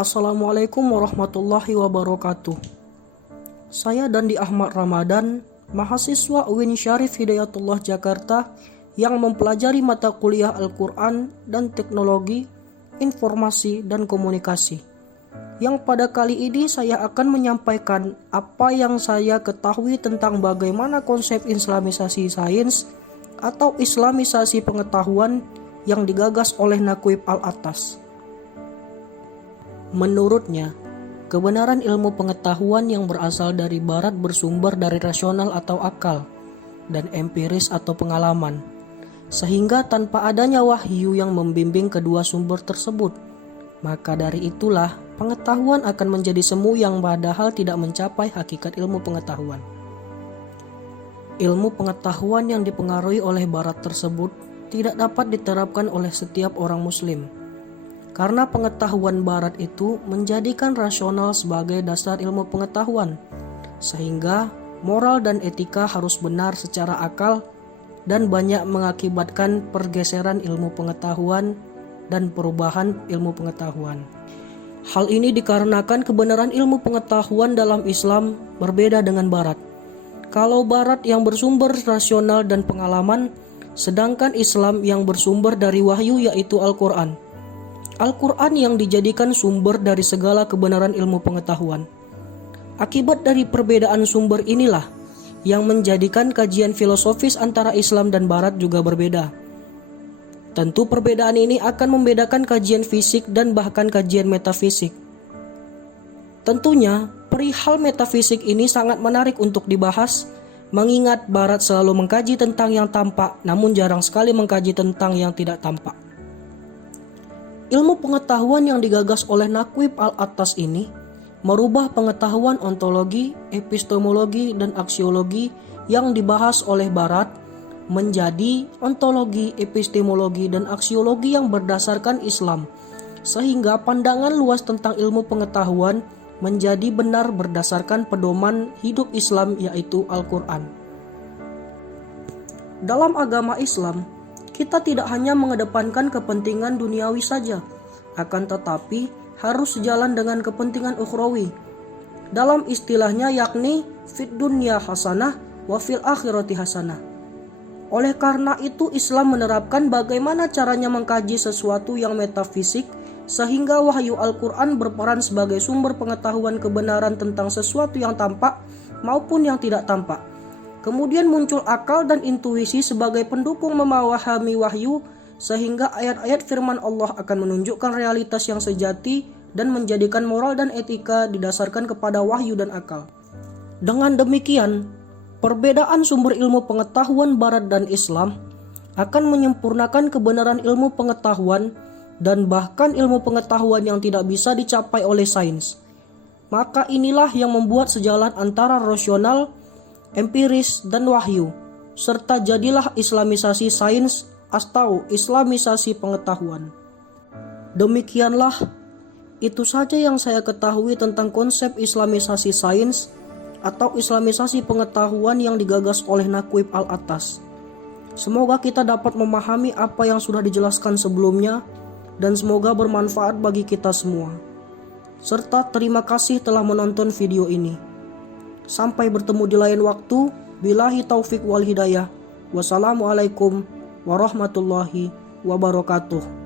Assalamualaikum warahmatullahi wabarakatuh. Saya Dandi Ahmad Ramadan, mahasiswa UIN Syarif Hidayatullah Jakarta yang mempelajari mata kuliah Al-Quran dan Teknologi, Informasi dan Komunikasi. Yang pada kali ini saya akan menyampaikan apa yang saya ketahui tentang bagaimana konsep islamisasi sains atau islamisasi pengetahuan yang digagas oleh Naqib Al-Attas. Menurutnya, kebenaran ilmu pengetahuan yang berasal dari barat bersumber dari rasional atau akal, dan empiris atau pengalaman, sehingga tanpa adanya wahyu yang membimbing kedua sumber tersebut, maka dari itulah pengetahuan akan menjadi semu yang padahal tidak mencapai hakikat ilmu pengetahuan. Ilmu pengetahuan yang dipengaruhi oleh barat tersebut tidak dapat diterapkan oleh setiap orang muslim, karena pengetahuan barat itu menjadikan rasional sebagai dasar ilmu pengetahuan, sehingga moral dan etika harus benar secara akal dan banyak mengakibatkan pergeseran ilmu pengetahuan dan perubahan ilmu pengetahuan. Hal ini dikarenakan kebenaran ilmu pengetahuan dalam Islam berbeda dengan barat. Kalau barat yang bersumber rasional dan pengalaman, sedangkan Islam yang bersumber dari wahyu yaitu Al-Quran. Al-Quran yang dijadikan sumber dari segala kebenaran ilmu pengetahuan. Akibat dari perbedaan sumber inilah yang menjadikan kajian filosofis antara Islam dan Barat juga berbeda. Tentu perbedaan ini akan membedakan kajian fisik dan bahkan kajian metafisik. Tentunya perihal metafisik ini sangat menarik untuk dibahas, mengingat Barat selalu mengkaji tentang yang tampak namun jarang sekali mengkaji tentang yang tidak tampak. Ilmu pengetahuan yang digagas oleh Naqib Al-Attas ini merubah pengetahuan ontologi, epistemologi, dan aksiologi yang dibahas oleh Barat menjadi ontologi, epistemologi, dan aksiologi yang berdasarkan Islam, sehingga pandangan luas tentang ilmu pengetahuan menjadi benar berdasarkan pedoman hidup Islam yaitu Al-Quran. Dalam agama Islam, kita tidak hanya mengedepankan kepentingan duniawi saja, akan tetapi harus sejalan dengan kepentingan ukhrawi. Dalam istilahnya yakni fid dunya hasanah wa fil akhirati hasanah. Oleh karena itu Islam menerapkan bagaimana caranya mengkaji sesuatu yang metafisik sehingga wahyu Al-Quran berperan sebagai sumber pengetahuan kebenaran tentang sesuatu yang tampak maupun yang tidak tampak. Kemudian muncul akal dan intuisi sebagai pendukung memahami wahyu, sehingga ayat-ayat firman Allah akan menunjukkan realitas yang sejati dan menjadikan moral dan etika didasarkan kepada wahyu dan akal. Dengan demikian, perbedaan sumber ilmu pengetahuan Barat dan Islam akan menyempurnakan kebenaran ilmu pengetahuan dan bahkan ilmu pengetahuan yang tidak bisa dicapai oleh sains. Maka inilah yang membuat sejalan antara rasional, empiris, dan wahyu, serta jadilah islamisasi sains atau islamisasi pengetahuan. Demikianlah, itu saja yang saya ketahui tentang konsep islamisasi sains atau islamisasi pengetahuan yang digagas oleh Naqib Al-Attas. Semoga kita dapat memahami apa yang sudah dijelaskan sebelumnya dan semoga bermanfaat bagi kita semua. Serta terima kasih telah menonton video ini. Sampai bertemu di lain waktu. Billahi taufik wal hidayah. Wassalamualaikum warahmatullahi wabarakatuh.